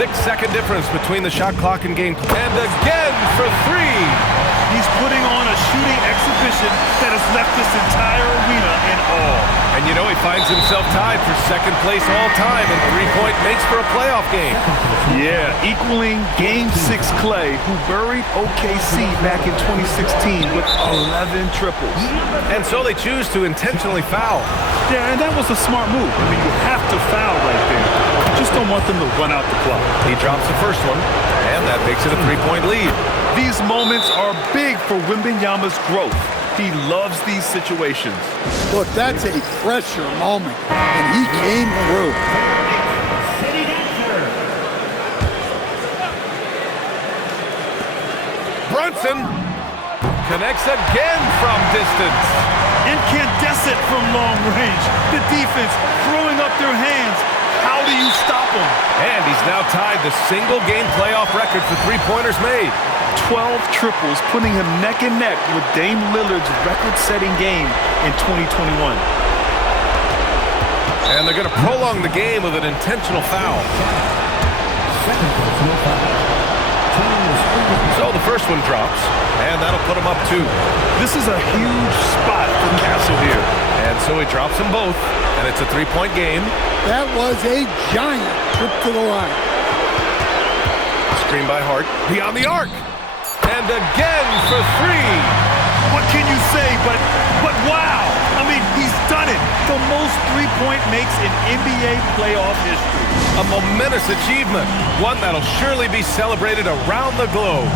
6-second difference between the shot clock and game. And again for three. He's putting on a shooting exhibition that has left this entire arena in awe. And you know, he finds himself tied for second place all time, and three-point makes for a playoff game. Yeah, equaling Game 6 Clay, who buried OKC back in 2016 with 11 triples. And so they choose to intentionally foul. Yeah, and that was a smart move. I mean, you have to foul right there. You just don't want them to run out the clock. He drops the first one, and that makes it a three-point lead. These moments are big for Wembanyama's growth. He loves these situations. Look, that's a pressure moment, and he came through. Brunson connects again from distance. Incandescent from long range. The defense throwing up their hands. How do you stop him? And he's now tied the single-game playoff record for three-pointers made. 12 triples, putting him neck and neck with Dame Lillard's record-setting game in 2021. And they're going to prolong the game with an intentional foul. So the first one drops, and that'll put him up 2. This is a huge spot for Castle here. And so he drops them both, and it's a three-point game. That was a giant trip to the line. Screen by Hart, beyond the arc. And again for three. What can you say, but wow. I mean, he's done it. The most three-point makes in NBA playoff history. A momentous achievement, one that'll surely be celebrated around the globe.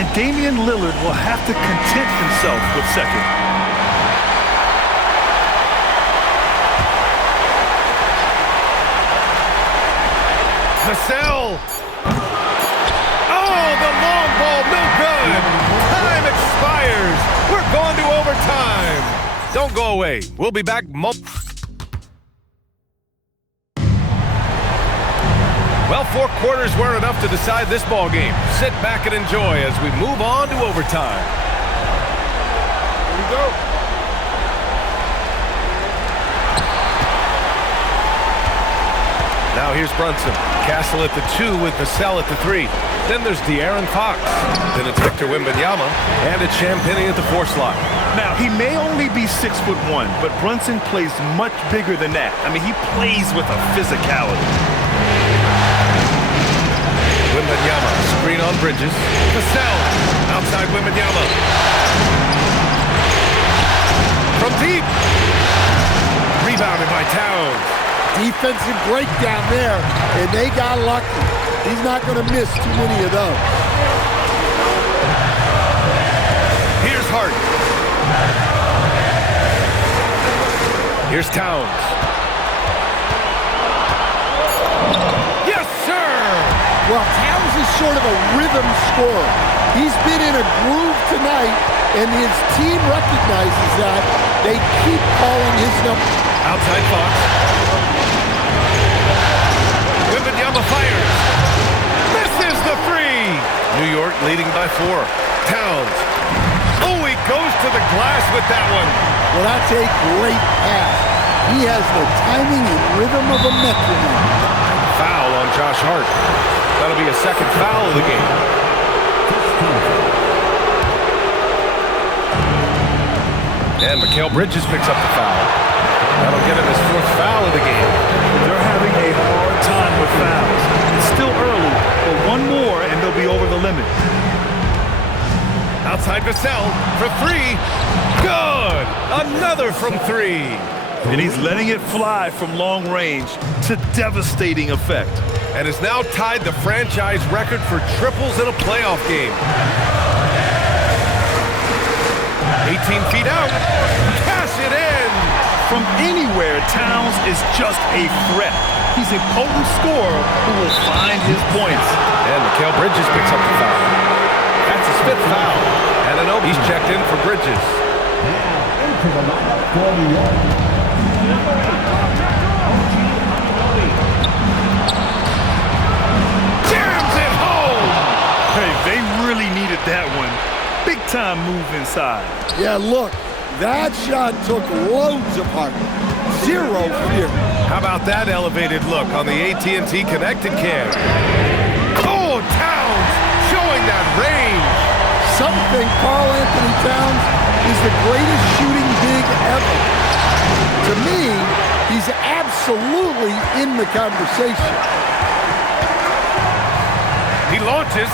And Damian Lillard will have to content himself with second. Vassell. Oh, the long ball, no good. Time expires. We're going to overtime. Don't go away. We'll be back. Well, 4 quarters weren't enough to decide this ball game. Sit back and enjoy as we move on to overtime. Here we go. Now here's Brunson. Castle at the 2 with Vassell at the 3. Then there's De'Aaron Fox. Then it's Victor Wembanyama. And it's Champagnie at the 4 slot. Now, he may only be 6'1", but Brunson plays much bigger than that. I mean, he plays with a physicality. Wembanyama, screen on Bridges. Vassell, outside Wembanyama. From deep. Rebounded by Towns. Defensive breakdown there, and they got lucky. He's not going to miss too many of those. Here's Hart. Here's Towns. Yes, sir! Well, Towns is sort of a rhythm scorer. He's been in a groove tonight, and his team recognizes that. They keep calling his number. Outside Fox. Wembanyama fires. Misses the 3. New York leading by 4. Towns. Oh, he goes to the glass with that one. Well, that's a great pass. He has the timing and rhythm of a metronome. Foul on Josh Hart. That'll be a second foul of the game. And Mikal Bridges picks up the foul. That'll get him his 4th foul of the game. They're having a hard time with fouls. It's still early, but one more and they'll be over the limit. Outside Vassell for 3. Good! Another from 3. And he's letting it fly from long range to devastating effect. And has now tied the franchise record for triples in a playoff game. 18 feet out. Cash it in! From anywhere, Towns is just a threat. He's a potent scorer who will find his points. And Mikal Bridges picks up the foul. That's his 5th foul. And Anunoby's checked in for Bridges. Now into the lineup for New York. Jams it home! Hey, they really needed that one. Big time move inside. Yeah, look, that shot took loads of heart. Zero fear. How about that elevated look on the AT&T Connected Cam? Some think Karl Anthony Towns is the greatest shooting big ever. To me, he's absolutely in the conversation. He launches,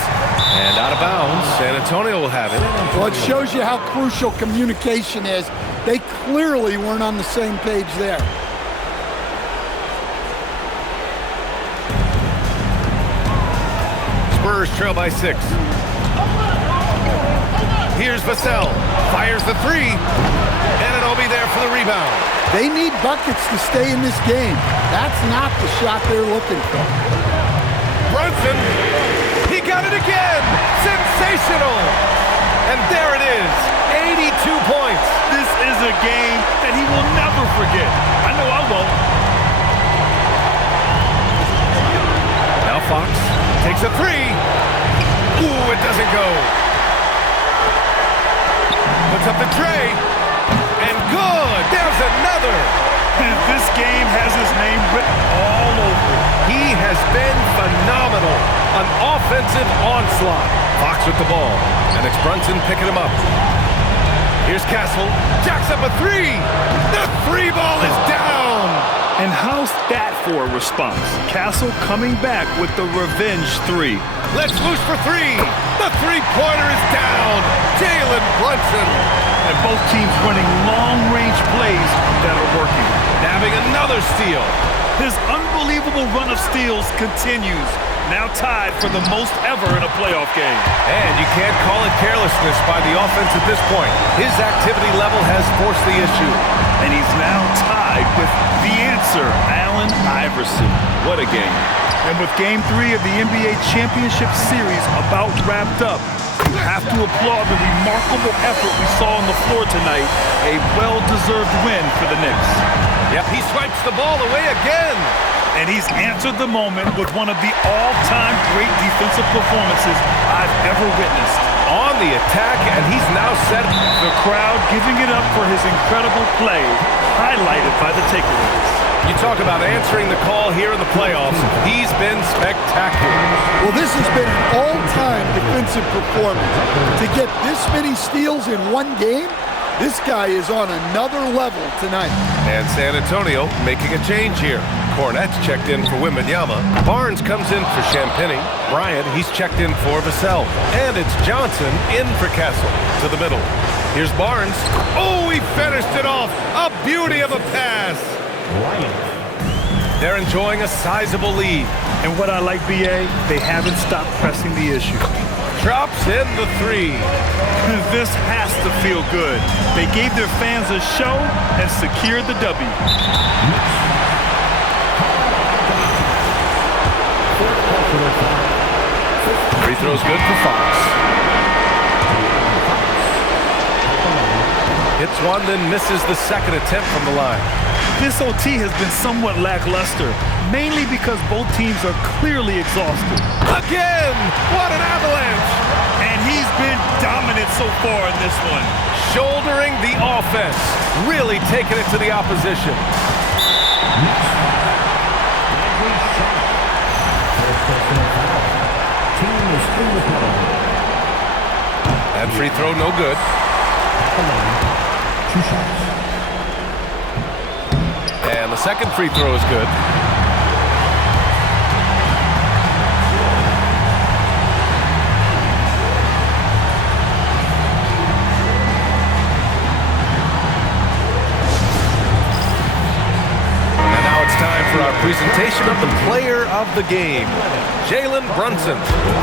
and out of bounds. San Antonio will have it. Well, it shows you how crucial communication is. They clearly weren't on the same page there. Spurs trail by 6. Here's Vassell. Fires the three. Anunoby there for the rebound. They need buckets to stay in this game. That's not the shot they're looking for. Brunson. He got it again. Sensational. And there it is. 82 points. This is a game that he will never forget. I know I won't. Now Fox takes a three. Ooh, it doesn't go. Puts up the tray. And good. There's another. This game has his name written all over it. He has been phenomenal. An offensive onslaught. Fox with the ball. And it's Brunson picking him up. Here's Castle. Jacks up a three. The three ball is down. And how's that for a response? Castle coming back with the revenge three. Let's loose for three. The three-pointer is down. Jalen Brunson. And both teams running long-range plays that are working. Nabbing another steal. His unbelievable run of steals continues. Now tied for the most ever in a playoff game. And you can't call it carelessness by the offense at this point. His activity level has forced the issue. And he's now tied with the answer, Allen Iverson. What a game. And with Game 3 of the NBA Championship Series about wrapped up, you have to applaud the remarkable effort we saw on the floor tonight. A well-deserved win for the Knicks. Yep, he swipes the ball away again. And he's answered the moment with one of the all-time great defensive performances I've ever witnessed. On the attack, and he's now set. The crowd giving it up for his incredible play, highlighted by the takeaways. You talk about answering the call here in the playoffs. He's been spectacular. Well, this has been an all-time defensive performance. To get this many steals in one game, this guy is on another level tonight. And San Antonio making a change here. Cornette's checked in for Wembanyama. Barnes comes in for Champagnie. Bryant, he's checked in for Vassell. And it's Johnson in for Castle to the middle. Here's Barnes. Oh, he finished it off. A beauty of a pass. They're enjoying a sizable lead. And what I like, BA, they haven't stopped pressing the issue. Drops in the three. This has to feel good. They gave their fans a show and secured the W. Free throw's good for Fox. Hits one, then misses the second attempt from the line. This OT has been somewhat lackluster, mainly because both teams are clearly exhausted. Again! What an avalanche! And he's been dominant so far in this one. Shouldering the offense, really taking it to the opposition. That free throw no good. And the second free throw is good. Time for our presentation of the player of the game, Jalen Brunson.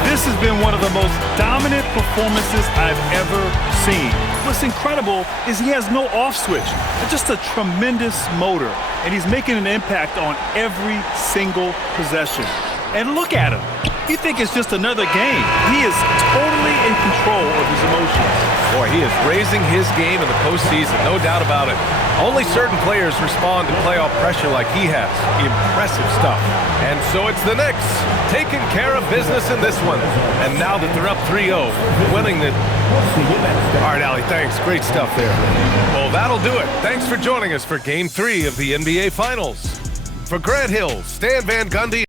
This has been one of the most dominant performances I've ever seen. What's incredible is he has no off switch, just a tremendous motor, and he's making an impact on every single possession. And look at him. You think it's just another game. He is totally in control of his emotions. Boy, he is raising his game in the postseason, no doubt about it. Only certain players respond to playoff pressure like he has. Impressive stuff. And so it's the Knicks taking care of business in this one. And now that they're up 3-0, winning the... All right, Allie, thanks. Great stuff there. Well, that'll do it. Thanks for joining us for Game 3 of the NBA Finals. For Grant Hill, Stan Van Gundy...